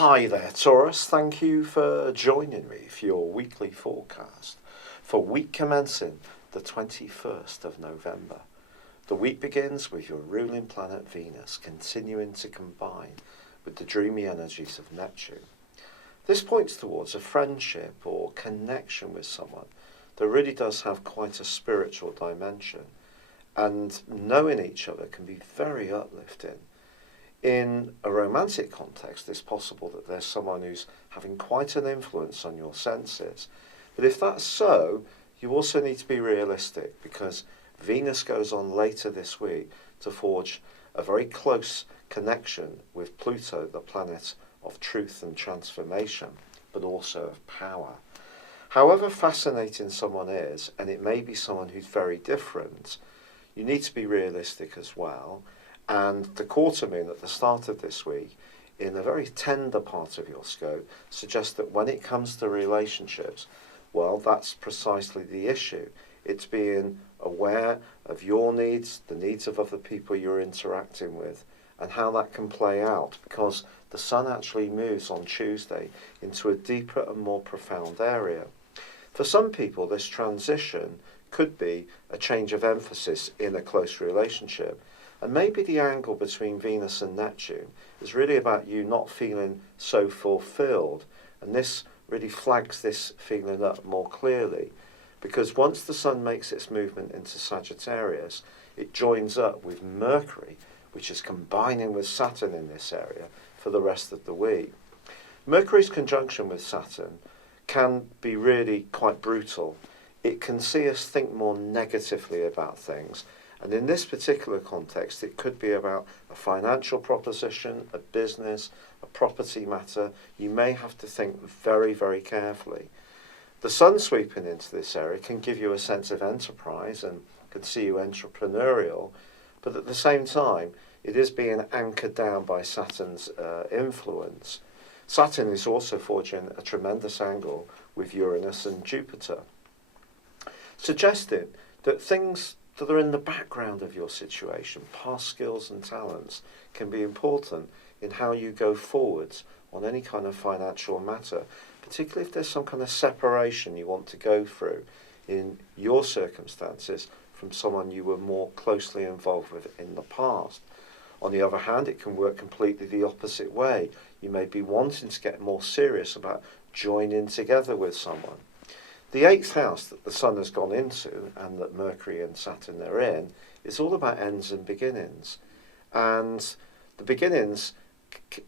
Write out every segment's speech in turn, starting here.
Hi there, Taurus. Thank you for joining me for your weekly forecast for week commencing the 21st of November. The week begins with your ruling planet Venus continuing to combine with the dreamy energies of Neptune. This points towards a friendship or connection with someone that really does have quite a spiritual dimension, and knowing each other can be very uplifting. In a romantic context, it's possible that there's someone who's having quite an influence on your senses. But if that's so, you also need to be realistic, because Venus goes on later this week to forge a very close connection with Pluto, the planet of truth and transformation, but also of power. However fascinating someone is, and it may be someone who's very different, you need to be realistic as well. And the quarter moon at the start of this week, in a very tender part of your scope, suggests that when it comes to relationships, well, that's precisely the issue. It's being aware of your needs, the needs of other people you're interacting with, and how that can play out, because the sun actually moves on Tuesday into a deeper and more profound area. For some people, this transition could be a change of emphasis in a close relationship. And maybe the angle between Venus and Neptune is really about you not feeling so fulfilled. And this really flags this feeling up more clearly, because once the sun makes its movement into Sagittarius, it joins up with Mercury, which is combining with Saturn in this area for the rest of the week. Mercury's conjunction with Saturn can be really quite brutal. It can see us think more negatively about things. And in this particular context, it could be about a financial proposition, a business, a property matter. You may have to think very, very carefully. The sun sweeping into this area can give you a sense of enterprise and can see you entrepreneurial, but at the same time, it is being anchored down by Saturn's influence. Saturn is also forging a tremendous angle with Uranus and Jupiter, suggesting that things that are in the background of your situation, past skills and talents, can be important in how you go forwards on any kind of financial matter, particularly if there's some kind of separation you want to go through in your circumstances from someone you were more closely involved with in the past. On the other hand, it can work completely the opposite way. You may be wanting to get more serious about joining together with someone. The 8th house that the sun has gone into, and that Mercury and Saturn are in, is all about ends and beginnings. And the beginnings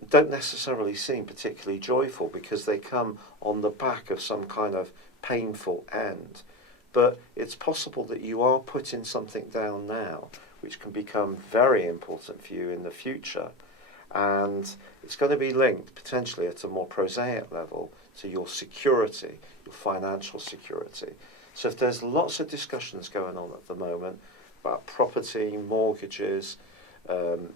don't necessarily seem particularly joyful, because they come on the back of some kind of painful end. But it's possible that you are putting something down now, which can become very important for you in the future. And it's going to be linked, potentially at a more prosaic level, to your security, your financial security. So if there's lots of discussions going on at the moment about property, mortgages,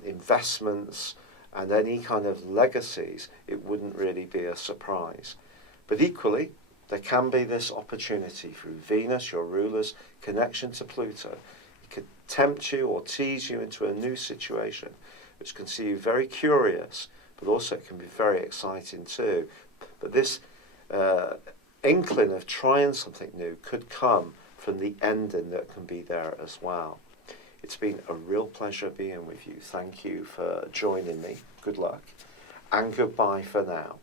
investments, and any kind of legacies, it wouldn't really be a surprise. But equally, there can be this opportunity through Venus, your ruler's connection to Pluto. It could tempt you or tease you into a new situation, which can see you very curious, but also it can be very exciting too. But this inkling of trying something new could come from the ending that can be there as well. It's been a real pleasure being with you. Thank you for joining me. Good luck, and goodbye for now.